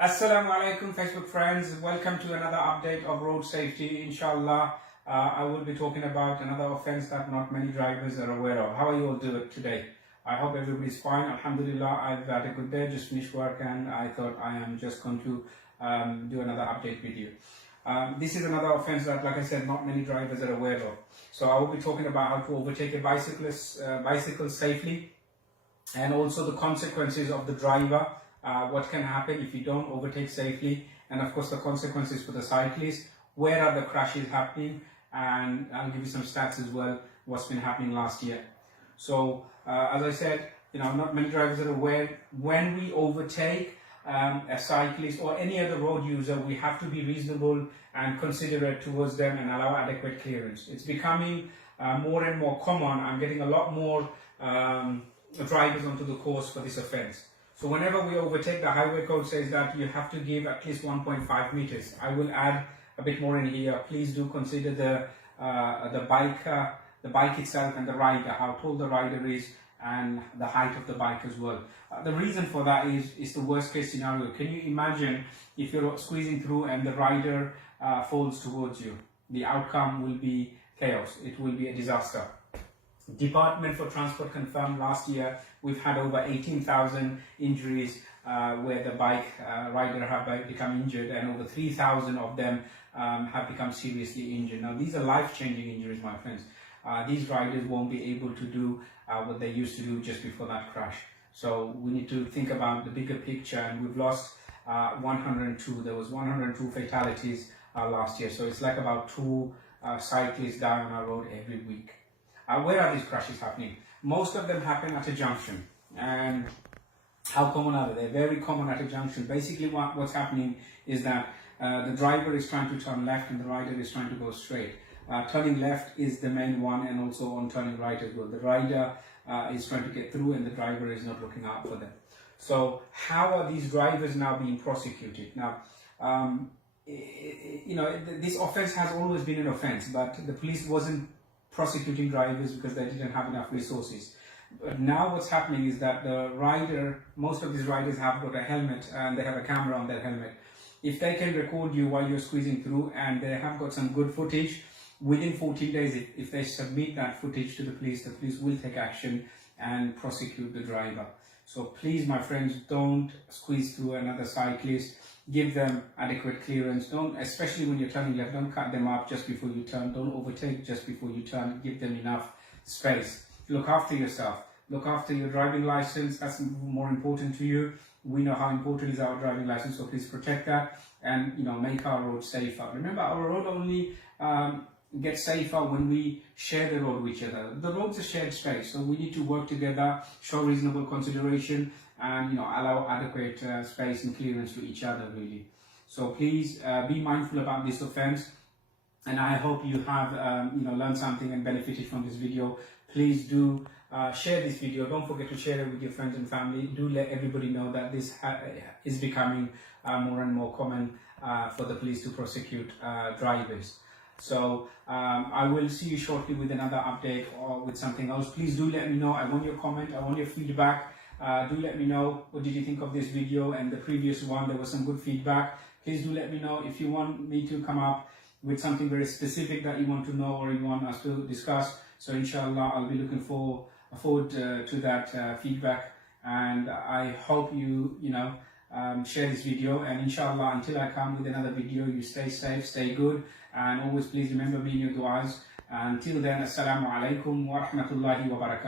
Assalamu alaikum Facebook friends, welcome to another update of road safety. Inshallah, I will be talking about another offense that not many drivers are aware of. How are you all doing today? I hope everybody's fine. Alhamdulillah, I've had a good day, just finished work and I thought I am just going to do another update video. This is another offense that, like I said, not many drivers are aware of. So I will be talking about how to overtake a bicycle safely, and also the consequences of the driver, what can happen if you don't overtake safely, and of course the consequences for the cyclist, where are the crashes happening, and I'll give you some stats as well, what's been happening last year. So as I said, not many drivers are aware, when we overtake a cyclist or any other road user, we have to be reasonable and considerate towards them and allow adequate clearance. It's becoming more and more common. I'm getting a lot more drivers onto the course for this offense. So whenever we overtake, the highway code says that you have to give at least 1.5 meters. I will add a bit more in here. Please do consider the bike itself and the rider, how tall the rider is and the height of the bike as well. The reason for that is the worst case scenario. Can you imagine if you're squeezing through and the rider falls towards you? The outcome will be chaos. It will be a disaster. Department for Transport confirmed last year we've had over 18,000 injuries where the bike rider have become injured, and over 3,000 of them have become seriously injured. Now these are life-changing injuries, my friends. These riders won't be able to do what they used to do just before that crash. So we need to think about the bigger picture, and we've lost 102. There was 102 fatalities last year. So it's like about 2 cyclists die on our road every week. Where are these crashes happening? Most of them happen at a junction. And how common are they? They're very common at a junction. Basically what's happening is that the driver is trying to turn left and the rider is trying to go straight. Turning left is the main one, and also on turning right as well. The rider is trying to get through and the driver is not looking out for them. So how are these drivers now being prosecuted? Now, this offense has always been an offense, but the police wasn't prosecuting drivers because they didn't have enough resources. But now what's happening is that the rider, most of these riders have got a helmet and they have a camera on their helmet. If they can record you while you're squeezing through and they have got some good footage, within 14 days, if they submit that footage to the police will take action and prosecute the driver. So please, my friends, don't squeeze through another cyclist. Give them adequate clearance. Don't, especially when you're turning left, don't cut them up just before you turn. Don't overtake just before you turn. Give them enough space. Look after yourself. Look after your driving license. That's more important to you. We know how important is our driving license, so please protect that and make our road safer. Remember, our road only gets safer when we share the road with each other. The road's a shared space, so we need to work together, show reasonable consideration, and allow adequate space and clearance to each other, really. So please be mindful about this offense, and I hope you have learned something and benefited from this video. Please do share this video. Don't forget to share it with your friends and family. Do let everybody know that this is becoming more and more common for the police to prosecute drivers. So I will see you shortly with another update or with something else. Please do let me know. I want your comment. I want your feedback. Do let me know, what did you think of this video and the previous one? There was some good feedback. Please do let me know if you want me to come up with something very specific that you want to know or you want us to discuss. So inshallah, I'll be looking forward to that feedback, and I hope you share this video. And inshallah, until I come with another video, you stay safe, stay good, and always please remember me in your du'as. Until then, assalamu alaikum wa rahmatullahi wa barakatuh.